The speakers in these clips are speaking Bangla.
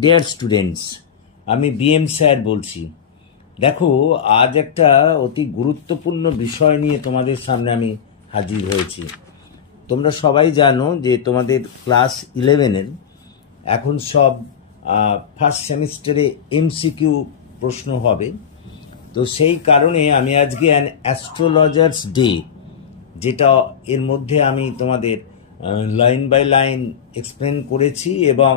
ডিয়ার স্টুডেন্টস, আমি বিএম স্যার বলছি। দেখো, আজ একটা অতি গুরুত্বপূর্ণ বিষয় নিয়ে তোমাদের সামনে আমি হাজির হয়েছি। তোমরা সবাই জানো যে তোমাদের ক্লাস 11-এর এখন সব ফার্স্ট সেমিস্টারে এমসিকিউ প্রশ্ন হবে। তো সেই কারণে আমি আজকে অ্যান অ্যাস্ট্রোলজার্স ডে, যেটা এর মধ্যে আমি তোমাদের লাইন বাই লাইন এক্সপ্লেন করেছি এবং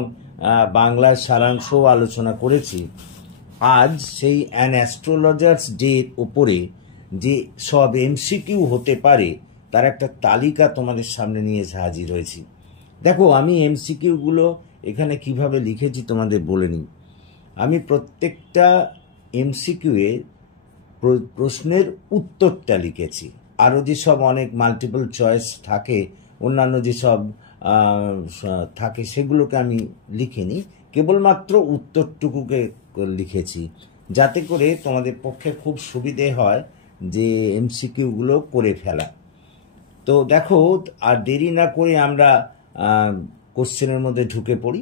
বাংলার সারাংশও আলোচনা করেছি। আজ সেই অ্যান অ্যাস্ট্রোলজার্স ডের ওপরে যে সব এমসিকিউ হতে পারে তার একটা তালিকা তোমাদের সামনে নিয়ে হাজির হয়েছি। দেখো, আমি এমসিকিউগুলো এখানে কিভাবে লিখেছি তোমাদের বলে নিই। আমি প্রত্যেকটা এমসিকিউয়ে প্রশ্নের উত্তরটা লিখেছি। আরও যেসব অনেক মাল্টিপল চয়েস থাকে, অন্যান্য যেসব থাকে, সেগুলোকে আমি লিখিনি, কেবলমাত্র উত্তরটুকুকে লিখেছি, যাতে করে তোমাদের পক্ষে খুব সুবিধে হয় যে এমসিকিউগুলো করে ফেলা। তো দেখো, আর দেরি না করে আমরা কোশ্চেনের মধ্যে ঢুকে পড়ি।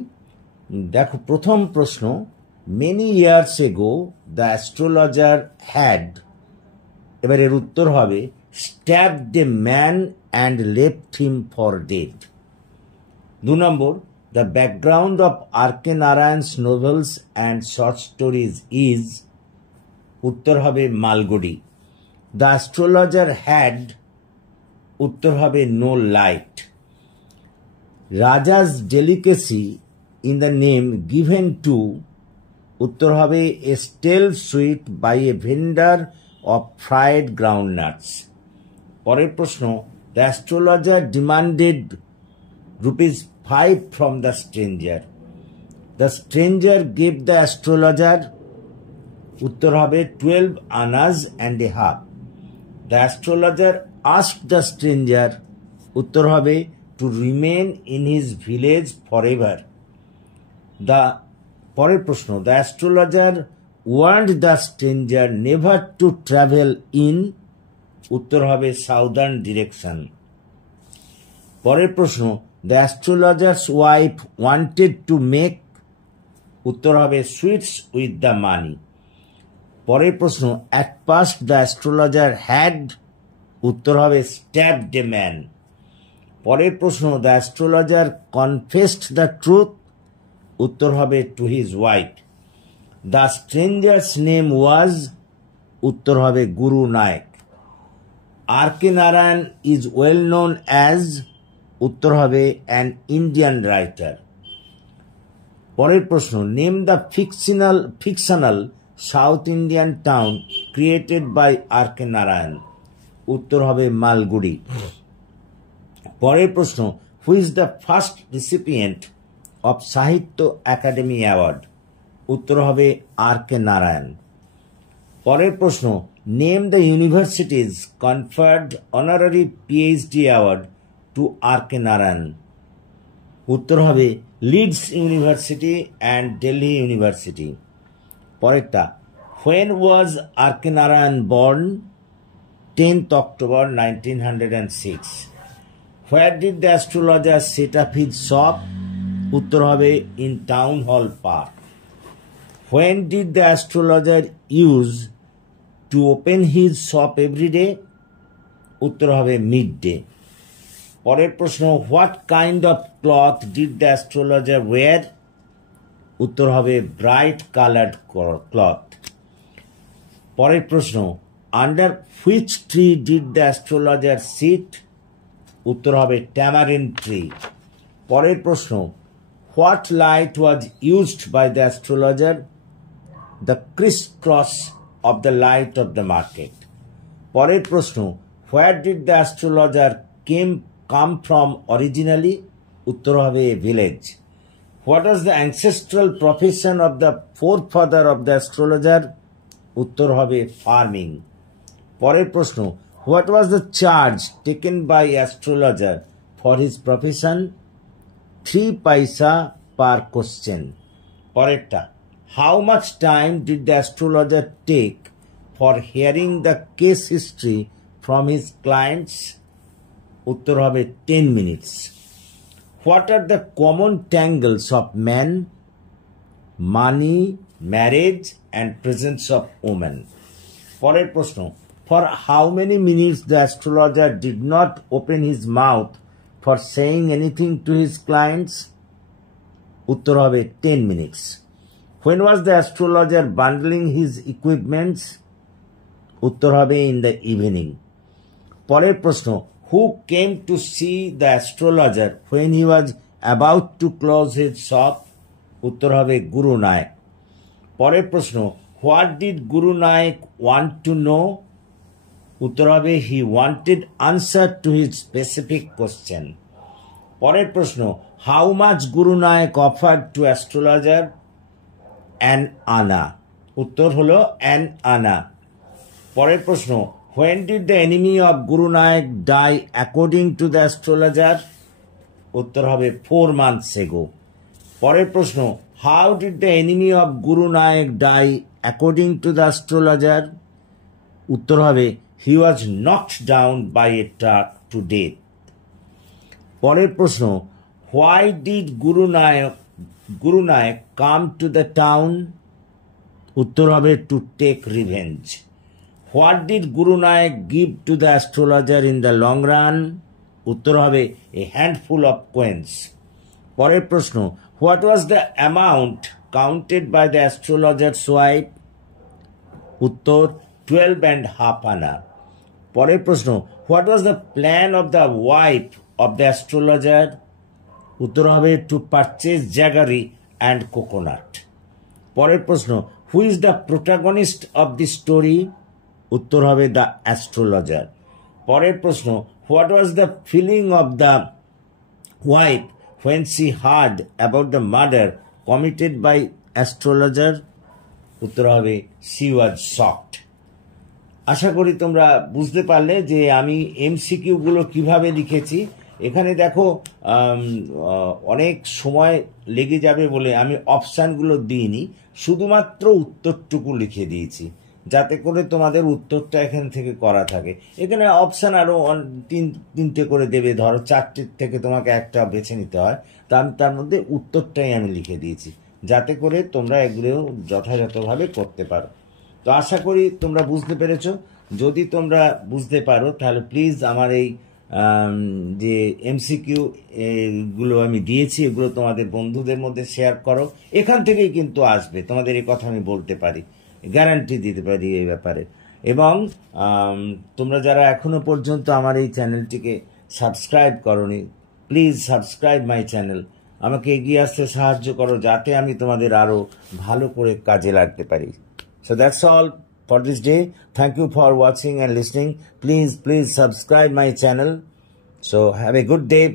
দেখো, প্রথম প্রশ্ন, many years ago the astrologer had, এবার এর উত্তর হবে stabbed a man and left him for dead. 2 নম্বর, the background of R K. Narayan's novels and short stories is, উত্তর হবে মালগুডি। দ্য অ্যাস্ট্রোলজার হ্যাড, উত্তর হবে no light. Raja's delicacy in the name given to, উত্তর হবে a stale sweet by a vendor of fried groundnuts. পরের প্রশ্ন, the astrologer demanded ₹5 from the stranger. The stranger gave the astrologer, উত্তর হবে 12 Anas and a half. The astrologer asked the stranger, উত্তর হবে to remain in his village for ever. পরের প্রশ্ন, the astrologer warned the stranger never to travel in, উত্তর হবে সাউদার্ন ডিরেকশন। পরের প্রশ্ন, the astrologer's wife wanted to make, উত্তর হবে সুইটস উইথ দ্য মানি। পরের প্রশ্ন, at past the astrologer had, উত্তর হবে স্ট্যাবড এ ম্যান। পরের প্রশ্ন, the astrologer confessed the truth, উত্তর হবে to his wife. The stranger's name was, উত্তর হবে Guru Nayak. R K. Narayan is well known as, উত্তর হবে অ্যান ইন্ডিয়ান রাইটার। পরের প্রশ্ন, name the fictional South Indian town created by R K. Narayan, উত্তর হবে মালগুড়ি। পরের প্রশ্ন, who is the first recipient of Sahitya Akademi award, উত্তর হবে আর.কে. নারায়ণ। পরের প্রশ্ন, name the universities conferred honorary PhD award to R K. Narayan, উত্তর হবে Leeds university and Delhi university. পরেরটা, when was R K. Narayan born? 10th October 1906. Where did the astrologer set up his shop? উত্তর হবে in town hall park. When did the astrologer use to open his shop every day? উত্তর হবে মিড ডে। পরের প্রশ্ন, what kind of cloth did the astrologer wear? উত্তর হবে ব্রাইট কালার্ড ক্লথ। পরের প্রশ্ন, under which tree did the astrologer seat? উত্তর হবে ট্যামারিন ট্রি। পরের প্রশ্ন, what light was used by the astrologer? The criss cross of the light of the market. পরের প্রশ্ন, where did the astrologer come from originally? উত্তর হবে village. What was the ancestral profession of the forefather of the astrologer? উত্তর হবে ফার্মিং। পরের প্রশ্ন, what was the charge taken by astrologer for his profession? 3 paisa per question. পরেরটা, how much time did the astrologer take for hearing the case history from his clients? উত্তর হবে 10 minutes. What are the common tangles of man? Money, marriage and presence of women. পরের প্রশ্ন, for how many minutes the astrologer did not open his mouth for saying anything to his clients? উত্তর হবে 10 minutes. When was the astrologer bundling his equipments? উত্তর হবে ইন দ্য ইভিনিং। পরের প্রশ্ন, who came to see the astrologer when he was about to close his shop? উত্তর হবে গুরু নায়ক। পরের প্রশ্ন, what did Guru Naik want to know? উত্তর হবে he wanted answer to his specific question. পরের প্রশ্ন, how much Guru Nayak offered to astrologer? An anna. উত্তর হলো অ্যান আনা। পরের প্রশ্ন, when did the enemy of Guru Nayak die according to the astrologer? উত্তর হবে 4 months ago। পরের প্রশ্ন, how did the enemy of Guru Nayak die according to the astrologer? উত্তর হবে he was knocked down by a truck to death. পরের প্রশ্ন, why did Guru Nayak come to the town? উত্তর হবে to take revenge. What did Guru Nayak give to the astrologer in the long run? উত্তর হবে এ হ্যান্ডফুল অফ কোয়েন্স। পরের প্রশ্ন, what was the amount counted by the astrologer's wife? উত্তর 12.5 আনা। পরের প্রশ্ন, what was the plan of the wife of the astrologer? উত্তর হবে to purchase jaggery and coconut. পরের প্রশ্ন, who is the protagonist of the story? উত্তর হবে দ্য অ্যাস্ট্রোলজার। পরের প্রশ্ন, what was the feeling of the wife when she heard about the murder committed by astrologer? উত্তর হবে she was shocked। আশা করি তোমরা বুঝতে পারলে যে আমি এমসিকিউ গুলো কিভাবে লিখেছি। এখানে দেখো অনেক সময় লেগে যাবে বলে আমি অপশানগুলো দিইনি, শুধুমাত্র উত্তরটুকু লিখে দিয়েছি যাতে করে তোমাদের উত্তরটা এখান থেকে করা থাকে। এখানে অপশান আরো তিনটে করে দেবে, ধরো 4টের থেকে তোমাকে একটা বেছে নিতে হয়, তা আমি তার মধ্যে উত্তরটাই আমি লিখে দিয়েছি যাতে করে তোমরা এগুলো যথাযথভাবে করতে পারো। তো আশা করি তোমরা বুঝতে পেরেছো। যদি তোমরা বুঝতে পারো তাহলে প্লিজ আমার এই যে এমসিকিউ গুলো আমি দিয়েছি এগুলো তোমাদের বন্ধুদের মধ্যে শেয়ার করো। এখান থেকেই কিন্তু আসবে, তোমাদের এই কথা আমি বলতে পারি, গ্যারান্টি দিতে পারি এই ব্যাপারে। এবং তোমরা যারা এখনো পর্যন্ত আমার এই চ্যানেলটিকে সাবস্ক্রাইব করোনি, প্লিজ সাবস্ক্রাইব মাই চ্যানেল। আমাকে এগিয়ে আসতে সাহায্য করো যাতে আমি তোমাদের আরো ভালো করে কাজে লাগতে পারি। So that's all for this day. Thank you for watching and listening. Please subscribe my channel. So have a good day.